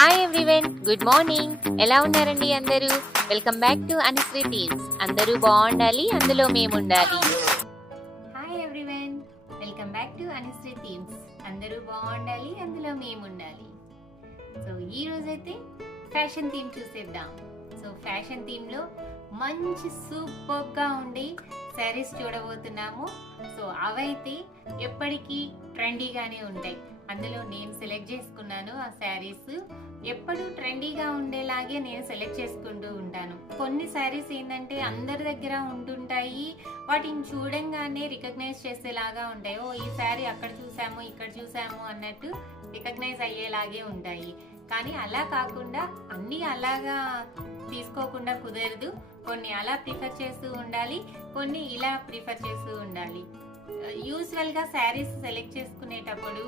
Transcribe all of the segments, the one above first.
Hi everyone, good morning. ఎలా ఉన్నారండి అందరూ? Welcome back to Anusri themes. అందరూ బాగుండాలి, అందులో మేము ఉండాలి. Hi everyone, welcome back to Anusri themes. అందరూ బాగుండాలి, అందులో మేము ఉండాలి. సో ఈ రోజైతే ఫ్యాషన్ థీమ్ చూసేద్దాం. సో ఫ్యాషన్ థీమ్లో మంచి సూపర్గా ఉండే శారీస్ చూడబోతున్నాము. సో అవైతే ఎప్పటికీ ట్రెండీగానే ఉంటాయి. అందులో నేను సెలెక్ట్ చేసుకున్నాను ఆ శారీస్. ఎప్పుడు ట్రెండీగా ఉండేలాగే నేను సెలెక్ట్ చేసుకుంటూ ఉంటాను. కొన్ని శారీస్ ఏంటంటే అందరి దగ్గర ఉంటుంటాయి, వాటిని చూడంగానే రికగ్నైజ్ చేసేలాగా ఉంటాయి. ఓ ఈ శారీ అక్కడ చూసాము ఇక్కడ చూసాము అన్నట్టు రికగ్నైజ్ అయ్యేలాగే ఉంటాయి. కానీ అలా కాకుండా అన్నీ అలాగా తీసుకోకుండా కుదరదు. కొన్ని అలా ప్రిఫర్ చేస్తూ ఉండాలి, కొన్ని ఇలా ప్రిఫర్ చేస్తూ ఉండాలి. యూజువల్గా శారీస్ సెలెక్ట్ చేసుకునేటప్పుడు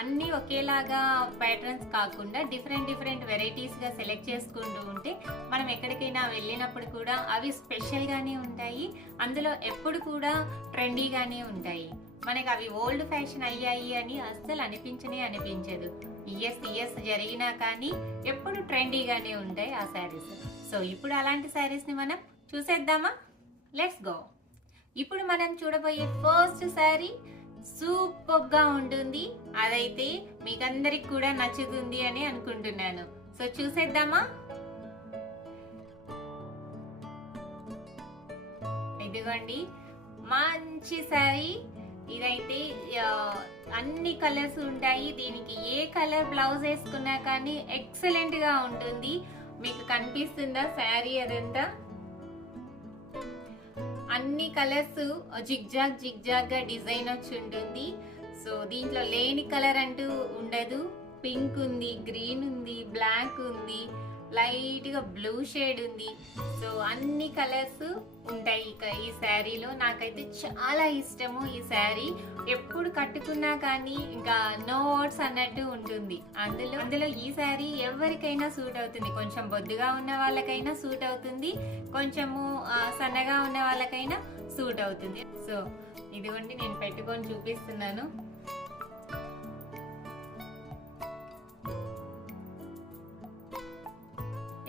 అన్నీ ఒకేలాగా ప్యాటర్న్స్ కాకుండా డిఫరెంట్ వెరైటీస్గా సెలెక్ట్ చేసుకుంటూ ఉంటే మనం ఎక్కడికైనా వెళ్ళినప్పుడు కూడా అవి స్పెషల్గానే ఉంటాయి. అందులో ఎప్పుడు కూడా ట్రెండీగానే ఉంటాయి. మనకి అవి ఓల్డ్ ఫ్యాషన్ అయ్యాయి అని అస్సలు అనిపించదు. ఇయర్స్ జరిగినా కానీ ఎప్పుడు ట్రెండీగానే ఉంటాయి ఆ శారీస్. సో ఇప్పుడు అలాంటి శారీస్ని మనం చూసేద్దామా? Let's go. ఇప్పుడు మనం చూడబోయే ఫస్ట్ శారీ సూపర్గా ఉంటుంది. అదైతే మీకందరికి కూడా నచ్చుతుంది అని అనుకుంటున్నాను. సో చూసేద్దామా? ఇదిగోండి మంచి శారీ. ఇదైతే అన్ని కలర్స్ ఉంటాయి. దీనికి ఏ కలర్ బ్లౌజ్ వేసుకున్నా కానీ ఎక్సలెంట్ గా ఉంటుంది. మీకు కనిపిస్తుందా శారీ? అదంతా అన్ని కలర్స్ జిగ్జాగ్ గా డిజైన్ వచ్చి ఉంటుంది. సో దీంట్లో లేని కలర్ అంటూ ఉండదు. పింక్ ఉంది, గ్రీన్ ఉంది, బ్లాక్ ఉంది, లైట్ గా బ్లూ షేడ్ ఉంది. సో అన్ని కలర్స్ ఉంటాయి ఈ శారీలో. నాకైతే చాలా ఇష్టము ఈ శారీ. ఎప్పుడు కట్టుకున్నా కానీ ఇంకా నో వర్డ్స్ అన్నట్టు ఉంటుంది. అందులో ఈ శారీ ఎవరికైనా సూట్ అవుతుంది. కొంచెం బొద్దుగా ఉన్న వాళ్ళకైనా సూట్ అవుతుంది, కొంచెము సన్నగా ఉన్న వాళ్ళకైనా సూట్ అవుతుంది. సో ఇదిగోండి నేను పెట్టుకొని చూపిస్తున్నాను.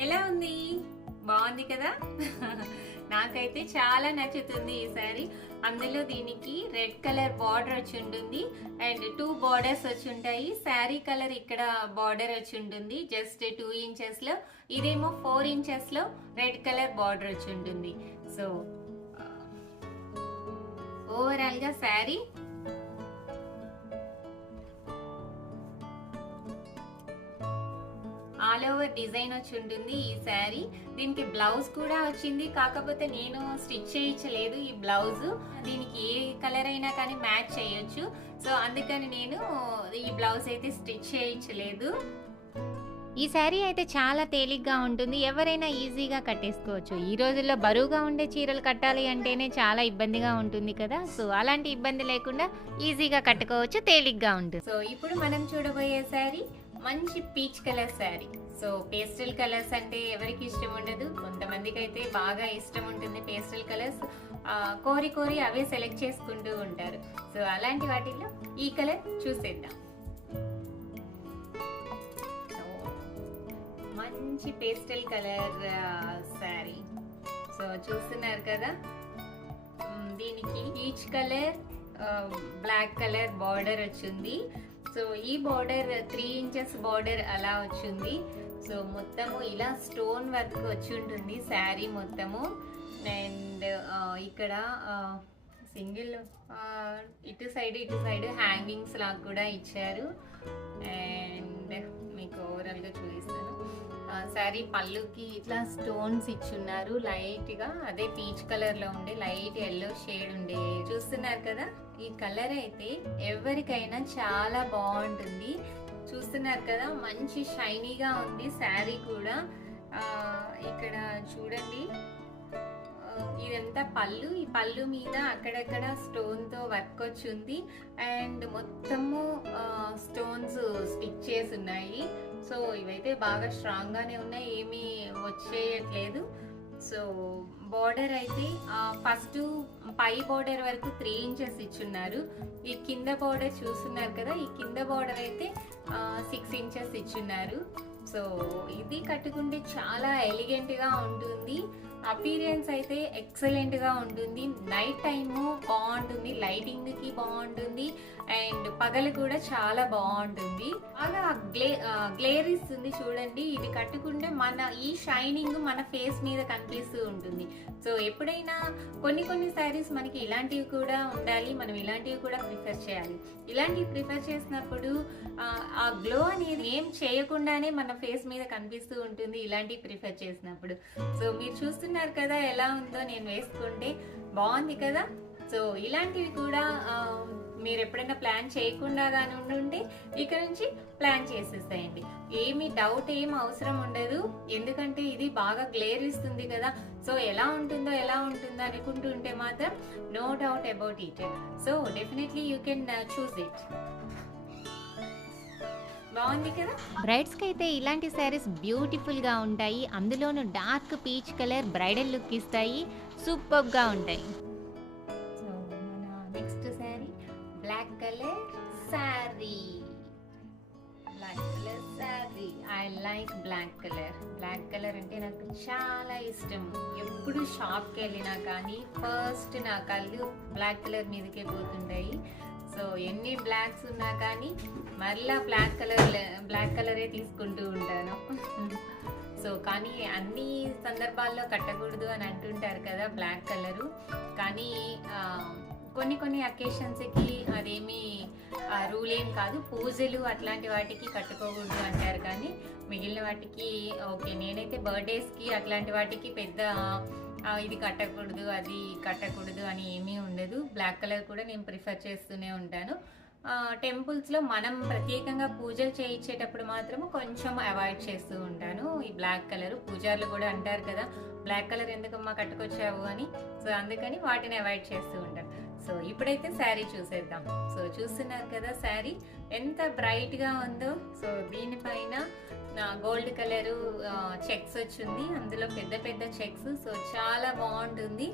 ఎలా ఉంది? బాగుంది కదా? నాకైతే చాలా నచ్చుతుంది ఈ శారీ. అందులో దీనికి రెడ్ కలర్ బార్డర్ వచ్చి ఉంటుంది అండ్ 2 బార్డర్స్ వచ్చి ఉంటాయి. శారీ కలర్ ఇక్కడ బార్డర్ వచ్చి ఉంటుంది జస్ట్ 2 ఇంచెస్ లో. ఇదేమో 4 ఇంచెస్ లో రెడ్ కలర్ బార్డర్ వచ్చి ఉంటుంది. సో ఓవరాల్ గా శారీ ఆల్ ఓవర్ డిజైన్ వచ్చి ఉంటుంది ఈ శారీ. దీనికి బ్లౌజ్ కూడా వచ్చింది, కాకపోతే నేను స్టిచ్ చేయించలేదు ఈ బ్లౌజ్. దీనికి ఏ కలర్ అయినా కానీ మ్యాచ్ చేయొచ్చు. సో అందుకని నేను ఈ బ్లౌజ్ అయితే స్టిచ్ చేయించలేదు. ఈ శారీ అయితే చాలా తేలిగ్గా ఉంటుంది, ఎవరైనా ఈజీగా కట్టేసుకోవచ్చు. ఈ రోజుల్లో బరువుగా ఉండే చీరలు కట్టాలి అంటేనే చాలా ఇబ్బందిగా ఉంటుంది కదా. సో అలాంటి ఇబ్బంది లేకుండా ఈజీగా కట్టుకోవచ్చు, తేలిగ్గా ఉంటుంది. సో ఇప్పుడు మనం చూడబోయే శారీ మంచి peach colour sari. So pastel colours అంటే ఎవరికి ఇష్టం ఉండదు, కొంతమందికి అయితే బాగా ఇష్టం ఉంటుంది పేస్టల్ కలర్స్. కోరి అవే సెలెక్ట్ చేసుకుంటూ ఉంటారు. సో అలాంటి వాటిల్లో ఈ కలర్ చూసేద్దాం. మంచి పేస్టల్ కలర్ శారీ. సో చూస్తున్నారు కదా, దీనికి peach colour black colour border వచ్చింది. సో ఈ బార్డర్ 3 ఇంచెస్ బార్డర్ అలా వచ్చింది. సో మొత్తము ఇలా స్టోన్ వర్క్ వచ్చి ఉంటుంది శారీ మొత్తము. అండ్ ఇక్కడ సింగిల్ ఇటు సైడ్ హ్యాంగింగ్స్ లాగా కూడా ఇచ్చారు. అండ్ మీకు ఓవరాల్గా చూపిస్తాను. శారీ పళ్ళుకి ఇట్లా స్టోన్స్ ఇచ్చున్నారు లైట్ గా. అదే పీచ్ కలర్ లో ఉండే లైట్ ఎల్లో షేడ్ ఉండే చూస్తున్నారు కదా. ఈ కలర్ అయితే ఎవరికైనా చాలా బాగుంటుంది. చూస్తున్నారు కదా, మంచి షైనీగా ఉంది శారీ కూడా. ఇక్కడ చూడండి, ఇదంతా పళ్ళు. ఈ పళ్ళు మీద అక్కడక్కడ స్టోన్ తో వర్క్ వచ్చింది అండ్ మొత్తము స్టోన్స్ స్టిచ్ చేసి ఉన్నాయి. సో ఇవైతే బాగా స్ట్రాంగ్ గానే ఉన్నాయి, ఏమీ వచ్చేయట్లేదు. సో బార్డర్ అయితే ఫస్ట్ పై బార్డర్ వరకు 3 ఇంచెస్ ఇచ్చున్నారు. ఈ కింద బార్డర్ చూస్తున్నారు కదా, ఈ కింద బార్డర్ అయితే 6 ఇంచెస్ ఇచ్చున్నారు. సో ఇది కట్టుకుంటే చాలా ఎలిగెంట్గా ఉంటుంది, అపీరియన్స్ అయితే ఎక్సలెంట్గా ఉంటుంది. నైట్ టైము బాగుంటుంది, లైటింగ్కి బాగుంటుంది, అండ్ పగలు కూడా చాలా బాగుంటుంది. బాగా గ్లేర్ ఇస్తుంది చూడండి. ఇది కట్టుకుంటే మన ఈ షైనింగ్ మన ఫేస్ మీద కనిపిస్తూ ఉంటుంది. సో ఎప్పుడైనా కొన్ని శారీస్ మనకి ఇలాంటివి కూడా ఉండాలి, మనం ఇలాంటివి కూడా ప్రిఫర్ చేయాలి. ఇలాంటివి ప్రిఫర్ చేసినప్పుడు ఆ గ్లో అనేది ఏం చేయకుండానే మన ఫేస్ మీద కనిపిస్తూ ఉంటుంది ఇలాంటివి ప్రిఫర్ చేసినప్పుడు. సో మీరు చూస్తున్నారు కదా ఎలా ఉందో, నేను వేసుకుంటే బాగుంది కదా. సో ఇలాంటివి కూడా మీరు ఎప్పుడైనా ప్లాన్ చేయకుండా కానీ ఉండుంటే ఇక్కడ నుంచి ప్లాన్ చేసేసేయండి. ఏమి డౌట్ ఏం అవసరం ఉండదు, ఎందుకంటే ఇది బాగా గ్లేర్ ఇస్తుంది కదా. సో ఎలా ఉంటుందో అనుకుంటుంటే మాత్రం no doubt about it. So definitely you can choose it. బాగుంది కదా. బ్రైడ్స్కి అయితే ఇలాంటి శారీస్ బ్యూటిఫుల్గా ఉంటాయి, అందులోనూ dark peach colour bridal look ఇస్తాయి, సూపర్గా ఉంటాయి. సో మన next sari black colour sari. I like black colour అంటే నాకు చాలా ఇష్టం. ఎప్పుడు షాప్కి వెళ్ళినా కానీ ఫస్ట్ నా కళ్ళు బ్లాక్ కలర్ మీదకే పోతుంటాయి. సో ఎన్ని బ్లాక్స్ ఉన్నా కానీ మళ్ళీ బ్లాక్ కలరే తీసుకుంటూ ఉంటాను. సో కానీ అన్ని సందర్భాల్లో కట్టకూడదు అని అంటుంటారు కదా బ్లాక్ కలరు, కానీ కొన్ని అకేషన్స్కి అదేమి రూల్ ఏం కాదు. పూజలు అట్లాంటి వాటికి కట్టుకోకూడదు అంటారు, కానీ మిగిలిన వాటికి ఓకే. నేనైతే బర్త్డేస్కి అట్లాంటి వాటికి పెద్ద ఇది కట్టకూడదు అది కట్టకూడదు అని ఏమీ ఉండదు. బ్లాక్ కలర్ కూడా నేను ప్రిఫర్ చేస్తూనే ఉంటాను. టెంపుల్స్లో మనం ప్రత్యేకంగా పూజలు చేయించేటప్పుడు మాత్రము కొంచెం అవాయిడ్ చేస్తూ ఉంటాను ఈ బ్లాక్ కలర్. పూజారులు కూడా అంటారు కదా బ్లాక్ కలర్ ఎందుకమ్మా కట్టుకొచ్చావు అని. సో అందుకని వాటిని అవాయిడ్ చేస్తూ ఉంటాను. సో ఇప్పుడైతే శారీ చూసేద్దాం. సో చూస్తున్నారు కదా శారీ ఎంత బ్రైట్గా ఉందో. సో దీనిపైన గోల్డ్ కలరు చెక్స్ వచ్చింది, అందులో పెద్ద చెక్స్. సో చాలా బాగుంటుంది.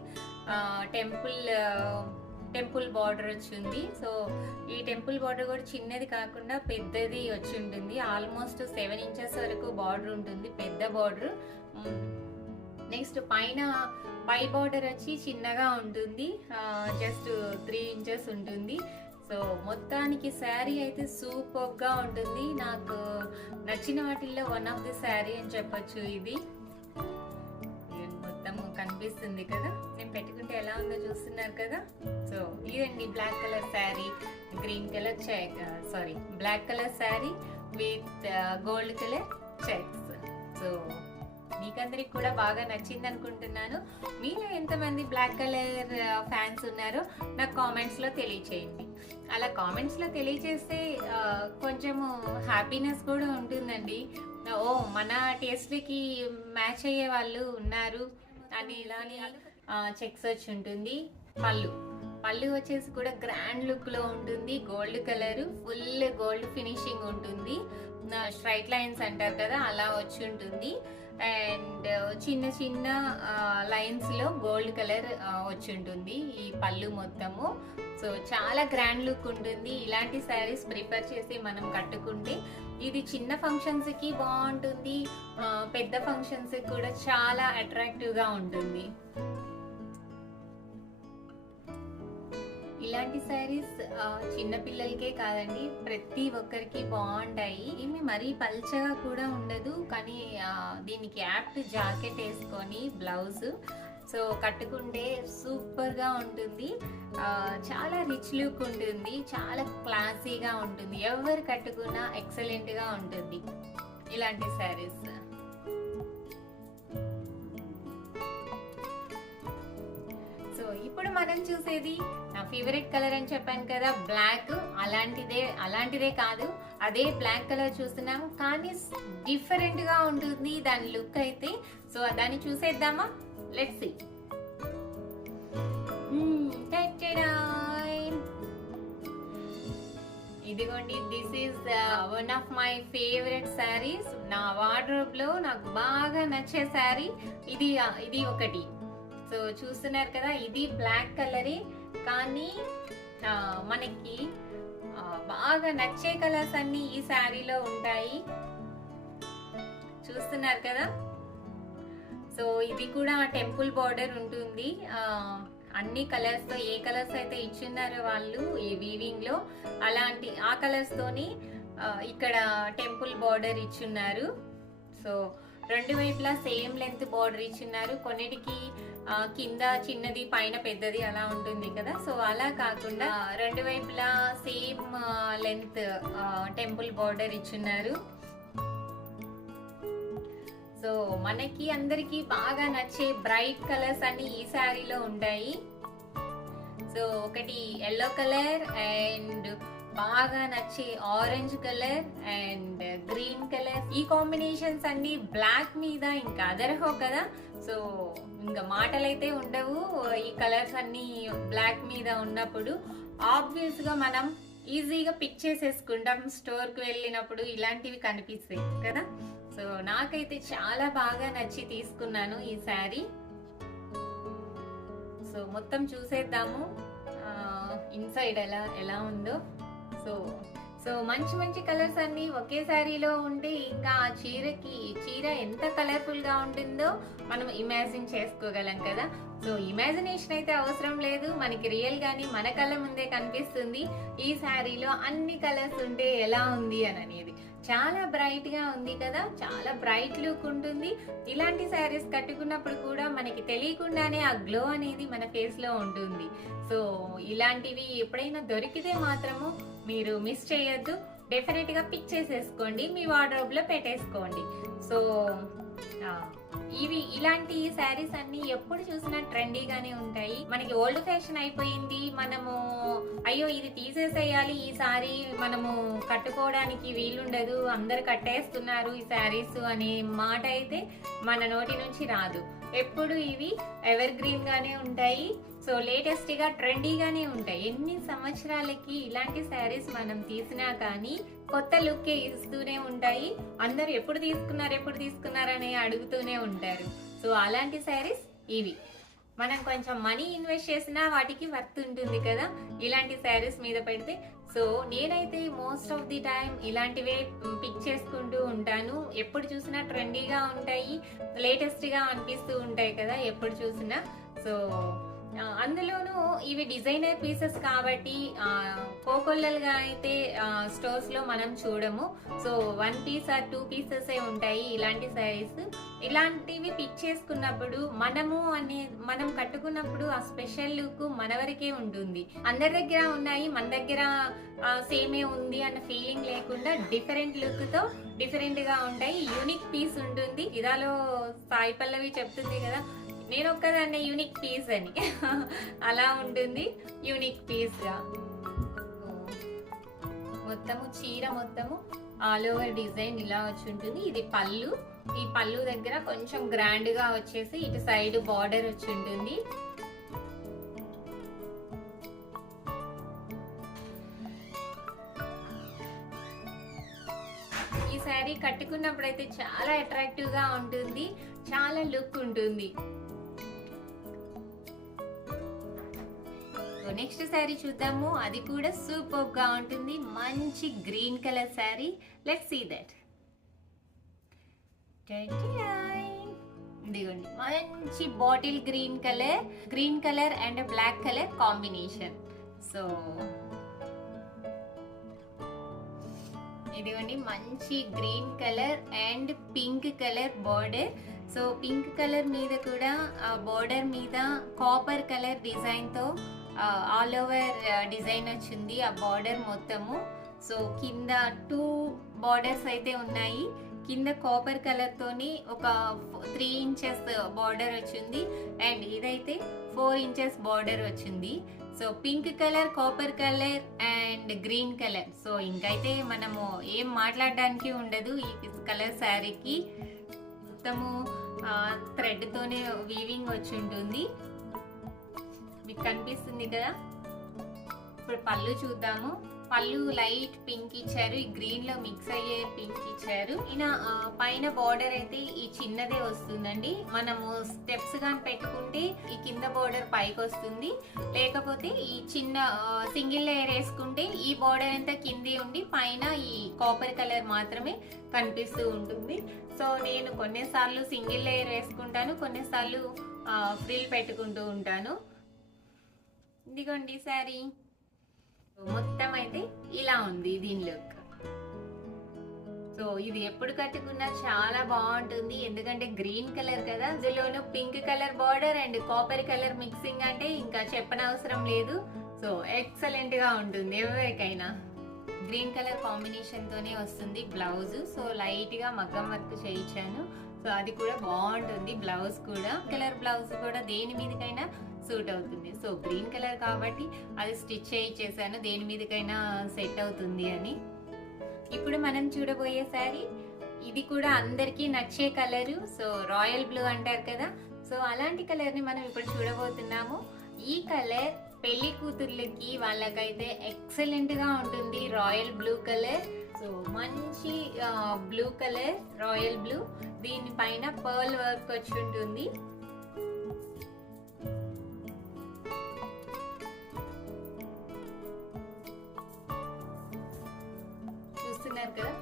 టెంపుల్ బార్డర్ వచ్చింది. సో ఈ టెంపుల్ బార్డర్ కూడా చిన్నది కాకుండా పెద్దది వచ్చి ఉంటుంది. ఆల్మోస్ట్ 7 ఇంచెస్ వరకు బార్డర్ ఉంటుంది, పెద్ద బార్డర్. నెక్స్ట్ పైన పై బార్డర్ వచ్చి చిన్నగా ఉంటుంది, జస్ట్ 3 ఇంచెస్ ఉంటుంది. సో మొత్తానికి శారీ అయితే సూపర్గా ఉంటుంది. నాకు నచ్చిన వాటిల్లో వన్ ఆఫ్ ది శారీ అని చెప్పొచ్చు. ఇది మొత్తం కనిపిస్తుంది కదా, నేను పెట్టుకుంటే ఎలా ఉందో చూస్తున్నారు కదా. సో ఇదండి black colour sari, black colour sari with gold colour checks. So మీకందరికి కూడా బాగా నచ్చింది అనుకుంటున్నాను. మీలో ఎంతమంది బ్లాక్ కలర్ ఫ్యాన్స్ ఉన్నారో నాకు కామెంట్స్లో తెలియచేయండి. అలా కామెంట్స్లో తెలియచేస్తే కొంచెము హ్యాపీనెస్ కూడా ఉంటుందండి. ఓ మన టేస్ట్కి మ్యాచ్ అయ్యే వాళ్ళు ఉన్నారు అని. ఇలానే చెక్స్ వచ్చి ఉంటుంది. పళ్ళు వచ్చేసి కూడా గ్రాండ్ లుక్లో ఉంటుంది. Gold colour, full gold finishing ఉంటుంది. స్ట్రైట్ లైన్స్ అంటారు కదా అలా వచ్చి ఉంటుంది. అండ్ చిన్న లైన్స్లో గోల్డ్ కలర్ వచ్చి ఉంటుంది ఈ పళ్ళు మొత్తము. సో చాలా గ్రాండ్ లుక్ ఉంటుంది. ఇలాంటి శారీస్ ప్రిఫర్ చేసి మనం కట్టుకుంటే ఇది చిన్న ఫంక్షన్స్కి బాగుంటుంది, పెద్ద ఫంక్షన్స్కి కూడా చాలా అట్రాక్టివ్గా ఉంటుంది. ఇలాంటి శారీస్ చిన్న పిల్లలకే కాదండి, ప్రతి ఒక్కరికి బాగుంటాయి. ఇవి మరీ పల్చగా కూడా ఉండదు, కానీ దీనికి యాప్ట్ జాకెట్ వేసుకొని బ్లౌజ్ సో కట్టుకుంటే సూపర్గా ఉంటుంది. చాలా రిచ్ లుక్ ఉంటుంది, చాలా క్లాసీగా ఉంటుంది. ఎవరు కట్టుకున్నా ఎక్సలెంట్గా ఉంటుంది ఇలాంటి శారీస్. సో ఇప్పుడు మనం చూసేది నా ఫేవరెట్ కలర్ అని చెప్పాను కదా బ్లాక్. అలాంటిదే కాదు, అదే బ్లాక్ కలర్ చూస్తున్నాము, కానీ డిఫరెంట్గా ఉంటుంది దాని లుక్ అయితే. సో దాన్ని చూసేద్దామా, లెట్స్ సీ. ఇదిగోండి, this is one of my favourite saris. నా వార్డ్రోబ్ లో నాకు బాగా నచ్చే శారీ ఇది ఒకటి. సో చూస్తున్నారు కదా, ఇది బ్లాక్ కలరే, కానీ మనకి బాగా నచ్చే కలర్స్ అన్ని ఈ శారీలో ఉంటాయి. చూస్తున్నారు కదా. సో ఇది కూడా టెంపుల్ బార్డర్ ఉంటుంది. అన్ని కలర్స్ తో ఏ కలర్స్ అయితే ఇచ్చిన్నారో వాళ్ళు ఈ వీవింగ్ లో అలాంటి ఆ కలర్స్ తోని ఇక్కడ టెంపుల్ బార్డర్ ఇచ్చున్నారు. సో రెండు వైపులా సేమ్ లెంత్ బార్డర్ ఇచ్చిన్నారు. కొన్నిటికి కింద చిన్నది పైన పెద్దది అలా ఉంటుంది కదా. సో అలా కాకుండా రెండు వైపులా సేమ్ లెంత్ టెంపుల్ బార్డర్ ఇచ్చున్నారు. సో మనకి అందరికి బాగా నచ్చే బ్రైట్ కలర్స్ అన్ని ఈ శారీలో ఉంటాయి. సో ఒకటి ఎల్లో కలర్ అండ్ బాగా నచ్చే orange colour and green colour. ఈ కాంబినేషన్స్ అన్ని బ్లాక్ మీద ఇంకా అదర్హో కదా. సో ఇంకా మాటలైతే ఉండవు. ఈ కలర్స్ అన్ని బ్లాక్ మీద ఉన్నప్పుడు ఆబ్వియస్ గా మనం ఈజీగా పిక్ చేసేసుకుంటాం. స్టోర్ కి వెళ్ళినప్పుడు ఇలాంటివి కనిపిస్తాయి కదా. సో నాకైతే చాలా బాగా నచ్చి తీసుకున్నాను ఈ శారీ. సో మొత్తం చూసేద్దాము ఇన్సైడ్ ఎలా ఉందో. సో మంచి మంచి కలర్స్ అన్ని ఒకే శారీలో ఉంటే ఇంకా ఆ చీర ఎంత కలర్ఫుల్ గా ఉంటుందో మనం ఇమాజిన్ చేసుకోగలం కదా. సో ఇమాజినేషన్ అయితే అవసరం లేదు, మనకి రియల్ గాని మన కళ్ళ ముందే కనిపిస్తుంది. ఈ శారీలో అన్ని కలర్స్ ఉంటే ఎలా ఉంది అని అనేది. చాలా బ్రైట్ గా ఉంది కదా, చాలా బ్రైట్ లుక్ ఉంటుంది. ఇలాంటి శారీస్ కట్టుకున్నప్పుడు కూడా మనకి తెలియకుండానే ఆ గ్లో అనేది మన ఫేస్ లో ఉంటుంది. సో ఇలాంటివి ఎప్పుడైనా దొరికితే మాత్రము మీరు మిస్ చేయొద్దు. డెఫినెట్ గా పిక్ చేసేసుకోండి, మీ వార్డ్రోబ్ లో పెట్టేసుకోండి. సో ఇలాంటి శారీస్ అన్ని ఎప్పుడు చూసినా ట్రెండీగానే ఉంటాయి. మనకి ఓల్డ్ ఫ్యాషన్ అయిపోయింది, మనము అయ్యో ఇది తీసేసేయాలి, ఈ సారీ మనము కట్టుకోవడానికి వీలుండదు, అందరు కట్టేస్తున్నారు ఈ శారీస్ అనే మాట అయితే మన నోటి నుంచి రాదు. ఎప్పుడు ఇవి ఎవర్ గ్రీన్ గానే ఉంటాయి. సో లేటెస్ట్ గా ట్రెండీగానే ఉంటాయి. ఎన్ని సంవత్సరాలకి ఇలాంటి శారీస్ మనం తీసినా కానీ కొత్త లుక్ ఇస్తూనే ఉంటాయి. అందరు ఎప్పుడు తీసుకున్నారని అడుగుతూనే ఉంటారు. సో అలాంటి శారీస్ ఇవి. మనం కొంచెం మనీ ఇన్వెస్ట్ చేసినా వాటికి వర్త్ ఉంటుంది కదా ఇలాంటి శారీస్ మీద పెడితే. సో నేనైతే మోస్ట్ ఆఫ్ ది టైం ఇలాంటివే పిక్ చేసుకుంటూ ఉంటాను. ఎప్పుడు చూసినా ట్రెండీగా ఉంటాయి, లేటెస్ట్ గా అనిపిస్తూ ఉంటాయి కదా ఎప్పుడు చూసినా. సో అందులోనూ ఇవి డిజైనర్ పీసెస్ కాబట్టి కోకొల్లలుగా అయితే స్టోర్స్ లో మనం చూడము. సో 1 పీస్ ఆర్ 2 పీసెస్ ఉంటాయి ఇలాంటి శారీస్. ఇలాంటివి పిక్ చేసుకున్నప్పుడు మనం కట్టుకున్నప్పుడు ఆ స్పెషల్ లుక్ మన వరకే ఉంటుంది. అందరి దగ్గర ఉన్నాయి, మన దగ్గర సేమే ఉంది అన్న ఫీలింగ్ లేకుండా డిఫరెంట్ లుక్ తో డిఫరెంట్ గా ఉంటాయి. యూనిక్ పీస్ ఉంటుంది. ఇదాలో సాయి పల్లవి చెప్తుంది కదా, నేను ఒక్కదాన్ని యూనిక్ పీస్ అని. అలా ఉంటుంది యూనిక్ పీస్ గా. మొత్తము చీర మొత్తము ఆల్ ఓవర్ డిజైన్ ఇలా వచ్చి ఉంటుంది. ఇది పళ్ళు. ఈ పళ్ళు దగ్గర కొంచెం గ్రాండ్ గా వచ్చేసి ఇటు సైడ్ బార్డర్ వచ్చి ఉంటుంది. ఈ శారీ కట్టుకున్నప్పుడు అయితే చాలా అట్రాక్టివ్ గా ఉంటుంది, చాలా లుక్ ఉంటుంది. నెక్స్ట్ శారీ చూద్దాము. అది కూడా సూపర్ గా ఉంటుంది. మంచి green colour sari. Let's see that. ఇదిగోండి, మంచి bottle green colour and black colour combination. So ఇదిగోండి, మంచి green colour and pink colour border. So pink colour మీద కూడా బార్డర్ మీద కాపర్ కలర్ డిజైన్ తో ఆల్ ఓవర్ డిజైన్ వచ్చింది ఆ బార్డర్ మొత్తము. సో కింద 2 బార్డర్స్ అయితే ఉన్నాయి. కింద కాపర్ కలర్ తోని ఒక 3 ఇంచెస్ బార్డర్ వచ్చింది అండ్ ఇదైతే 4 ఇంచెస్ బార్డర్ వచ్చింది. So pink colour, copper colour and green colour. So ఇంకైతే మనము ఏం మాట్లాడడానికి ఉండదు ఈ కలర్ శారీకి. మొత్తము థ్రెడ్ తోనే వీవింగ్ వచ్చి ఉంటుంది. మీకు కనిపిస్తుంది కదా. ఇప్పుడు పళ్ళు చూద్దాము. పళ్ళు లైట్ పింక్ ఇచ్చారు, ఈ గ్రీన్ లో మిక్స్ అయ్యే పింక్ ఇచ్చారు. ఈయన పైన బార్డర్ అయితే ఈ చిన్నదే వస్తుందండి. మనము స్టెప్స్ గాని పెట్టుకుంటే ఈ కింద బార్డర్ పైకి వస్తుంది, లేకపోతే ఈ చిన్న సింగిల్ లేయర్ వేసుకుంటే ఈ బార్డర్ అంతా కింది ఉండి పైన ఈ కాపర్ కలర్ మాత్రమే కనిపిస్తూ ఉంటుంది. సో నేను కొన్నిసార్లు సింగిల్ లేయర్ వేసుకుంటాను, కొన్నిసార్లు ఫ్రిల్ పెట్టుకుంటూ ఉంటాను. ఇదిగోండి శారీ మొత్తం అయితే ఇలా ఉంది దీని లుక్. సో ఇది ఎప్పుడు కట్టుకున్నా చాలా బాగుంటుంది, ఎందుకంటే గ్రీన్ కలర్ కదా, అందులోనూ pink colour border and copper colour mixing అంటే ఇంకా చెప్పనవసరం లేదు. సో ఎక్సలెంట్ గా ఉంటుంది ఎవరికైనా. గ్రీన్ కలర్ కాంబినేషన్ తోనే వస్తుంది బ్లౌజ్. సో లైట్ గా మగ్గం వర్క్ చేయించాను, సో అది కూడా బాగుంటుంది. బ్లౌజ్ కూడా కలర్ బ్లౌజ్ కూడా దేని మీదకైనా సూట్ అవుతుంది. సో గ్రీన్ కలర్ కాబట్టి అది స్టిచ్ చేయించేసాను, దేని మీదకైనా సెట్ అవుతుంది అని. ఇప్పుడు మనం చూడబోయే శారీ ఇది కూడా అందరికీ నచ్చే కలరు. సో రాయల్ బ్లూ అంటారు కదా, సో అలాంటి కలర్ ని మనం ఇప్పుడు చూడబోతున్నాము. ఈ కలర్ పెళ్లి కూతుర్లకి వాళ్ళకైతే ఎక్సలెంట్ గా ఉంటుంది, రాయల్ బ్లూ కలర్. సో మంచి బ్లూ కలర్, రాయల్ బ్లూ, దీనిపైన పర్ల్ వర్క్ వచ్చి ఉంటుంది. చూస్తున్నారు కదా,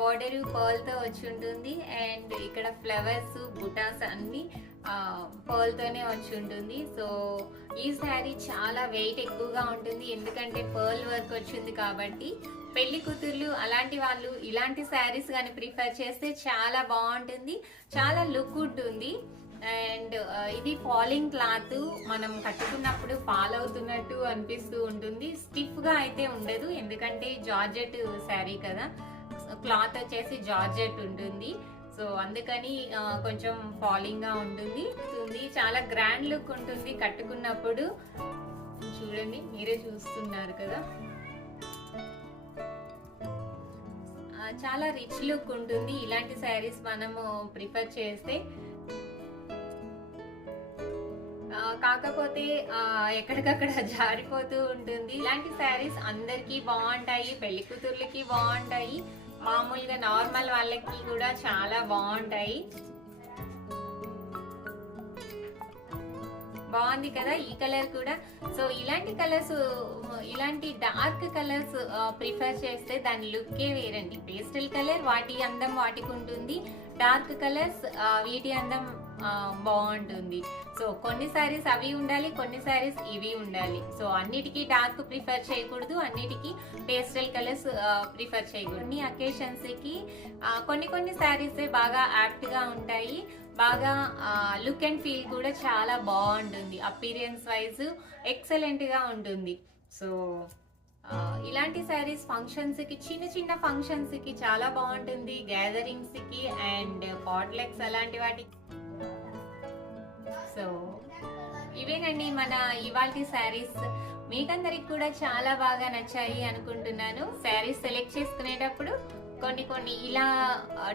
బార్డరు పర్ల్ తో వచ్చి ఉంటుంది, అండ్ ఇక్కడ ఫ్లవర్స్ బుటాస్ అన్ని పర్ల్ తోనే వచ్చి ఉంటుంది. సో ఈ శారీ చాలా వెయిట్ ఎక్కువగా ఉంటుంది, ఎందుకంటే పర్ల్ వర్క్ వచ్చింది కాబట్టి. పెళ్లి కూతుర్లు అలాంటి వాళ్ళు ఇలాంటి శారీస్ కానీ ప్రిఫర్ చేస్తే చాలా బాగుంటుంది, చాలా లుక్ ఉంటుంది. అండ్ ఇది ఫాలింగ్ క్లాత్, మనం కట్టుకున్నప్పుడు ఫాల్ అవుతున్నట్టు అనిపిస్తూ ఉంటుంది. స్టిఫ్ గా అయితే ఉండదు, ఎందుకంటే జార్జెట్ శారీ కదా, క్లాత్ వచ్చేసి జార్జెట్ ఉంటుంది. సో అందుకని కొంచెం ఫాలింగ్ గా ఉంటుంది. చాలా గ్రాండ్ లుక్ ఉంటుంది కట్టుకున్నప్పుడు. చూడండి, మీరే చూస్తున్నారు కదా, చాలా రిచ్ లుక్ ఉంటుంది ఇలాంటి శారీస్ మనము ప్రిఫర్ చేస్తే. కాకపోతే ఎక్కడికక్కడ జారిపోతూ ఉంటుంది. ఇలాంటి శారీస్ అందరికీ బాగుంటాయి, పెళ్లి కూతుర్లకి బాగుంటాయి, మామూలుగా నార్మల్ వాళ్ళకి కూడా చాలా బాగుంటాయి. బాగుంది కదా ఈ కలర్ కూడా. సో ఇలాంటి కలర్స్, ఇలాంటి డార్క్ కలర్స్ ప్రిఫర్ చేస్తే దాని లుక్కే వేరండి. పేస్టల్ కలర్ వాటి అందం వాటికి ఉంటుంది, డార్క్ కలర్స్ వీటి అందం బాగుంటుంది. సో కొన్ని సారీస్ అవి ఉండాలి, కొన్ని సారీస్ ఇవి ఉండాలి. సో అన్నిటికీ డార్క్ ప్రిఫర్ చేయకూడదు, అన్నిటికీ పేస్టల్ కలర్స్ ప్రిఫర్ చేయకూడదు. కొన్ని అకేషన్స్ కి కొన్ని సారీస్ బాగా యాప్ట్ గా ఉంటాయి, బాగా లుక్ అండ్ ఫీల్ కూడా చాలా బాగుంటుంది, అపీరియన్స్ వైజ్ ఎక్సలెంట్ గా ఉంటుంది. సో ఇలాంటి శారీస్ ఫంక్షన్స్ కి, చిన్న చిన్న ఫంక్షన్స్ కి చాలా బాగుంటుంది, గ్యాదరింగ్స్ కి అండ్ పాట్లెక్స్ అలాంటి వాటికి. సో ఇవేనండి మన ఇవాల్టి శారీస్. మీకందరికి కూడా చాలా బాగా నచ్చాయి అనుకుంటున్నాను. శారీస్ సెలెక్ట్ చేసుకునేటప్పుడు కొన్ని ఇలా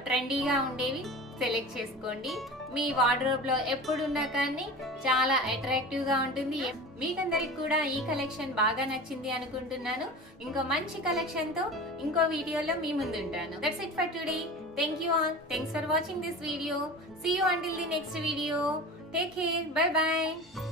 ట్రెండీగా ఉండేవి సెలెక్ట్ చేసుకోండి. మీ వార్డ్రోబ్ లో ఎప్పుడున్నా కానీ చాలా అట్రాక్టివ్ గా ఉంటుంది. మీకందరికి కూడా ఈ కలెక్షన్ బాగా నచ్చింది అనుకుంటున్నాను. ఇంకో మంచి కలెక్షన్ తో ఇంకో వీడియోలో మీ ముందు ఉంటాను. That's it for today. Thank you all. Thanks for watching this video. See you until the next video. Take care. Bye bye.